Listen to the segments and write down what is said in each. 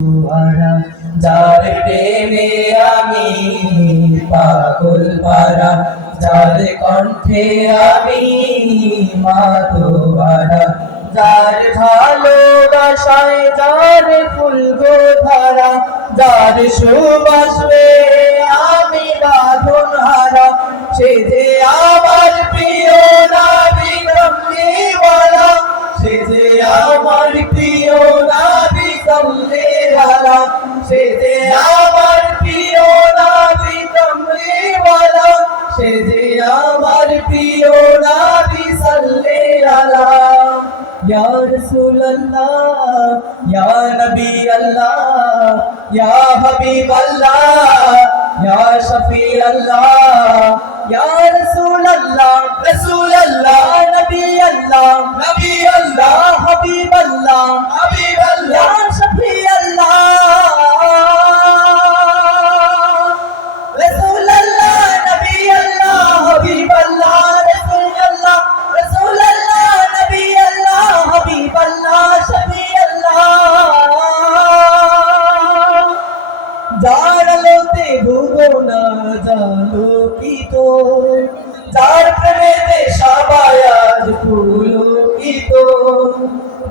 আরা যার প্রেমে আমি পাগল পারা, যার কণ্ঠে আমি মাতোয়ারা, যার ভালোবাসায় যার ফুলগো ধারা, যার সুবাসে আমি বাঁধন হারা, সে যে আমার প্রিয় নবী কামলিওয়ালা, সে যে আমার প্রিয় নবী কামলিওয়ালা, সে যে আমার প্রিয় নবী কামলিওয়ালা, সে যে আমার প্রিয় নবী সাল্লাল্লাহু ইয়া রাসূলুল্লাহ ইয়া নবী আল্লাহ ইয়া হাবিব আল্লাহ ইয়া শফি আল্লাহ ইয়া রাসূলুল্লাহ রাসূলুল্লাহ নবী আল্লাহ নবী আল্লাহ হাবিব আল্লাহ হাবিব আল্লাহ ইয়া শফি আল্লাহ রাসূলুল্লাহ নবী আল্লাহ হাবিব আল্লাহ রাসূলুল্লাহ রাসূলুল্লাহ নবী আল্লাহ হাবিব আল্লাহ শফি আল্লাহ যার আলোতে ভুবনা জালোকিত, যার প্রেমেতে সবাই আজ পুলকিত,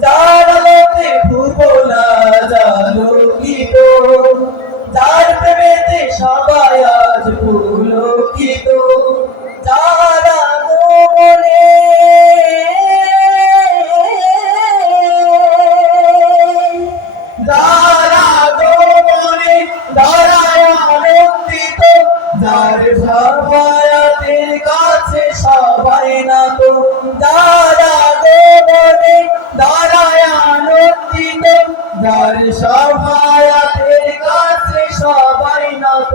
যার আলোতে ভুবনা জালোকিত, যার প্রেমেতে সবাই আজ পুলকিত, যার আগমনে দাঁড়ায় আনন্দিত, যার সাফায়াতের কাছে সবাই নত, যার আগমনে দাঁড়ায় আনন্দিত, যার সাফায়াতের কাছে সবাই নত,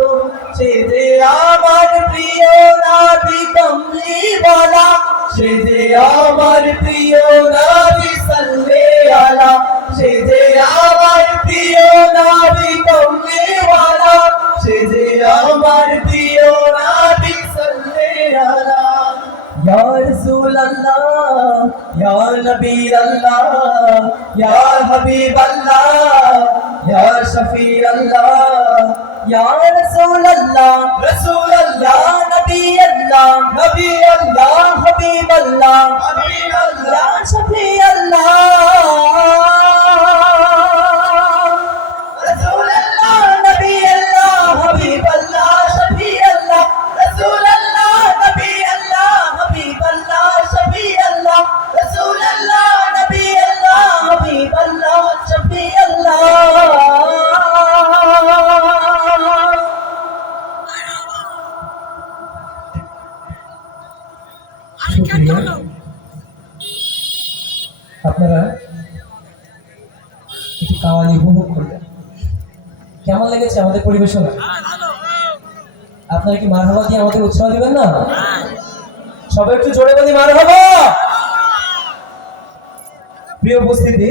সে যে আমার প্রিয় নবী কামলিওয়ালা, সে যে আমার প্রিয় নবী সাল্লাল্লাহু, সে যে আমার প্রিয় নবী কামলিওয়ালা, সে যে আমার প্রিয় নবী সাল্লাল্লাহু ইয়া রাসূলুল্লাহ ইয়া নবী আল্লাহ ইয়া হাবিব আল্লাহ ইয়া শফি আল্লাহ ইয়া রাসূলুল্লাহ রাসূলুল্লাহ নবী আল্লাহ নবী আল্লাহ হাবিব আল্লাহ হাবিব আল্লাহ শফি আল্লাহ আপনারা একটি কাওয়ালি উপভোগ করলেন। কেমন লেগেছে আমাদের পরিবেশনা? আপনারা কি মারহাবা দিয়ে আমাদের উৎসাহ দিবেন না? সবাই একটু জোরে বলি মারহাবা। প্রিয় উপস্থিতি,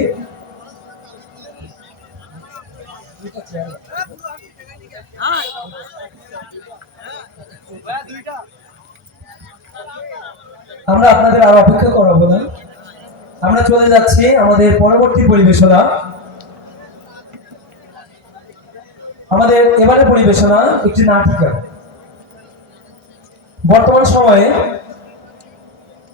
আমরা আপনাদের আর অপেক্ষা করাবো না, আমরা চলে যাচ্ছি আমাদের পরবর্তী পরিবেশনা। আমাদের এবারে পরিবেশনা একটি নাটিকা। বর্তমান সময়ে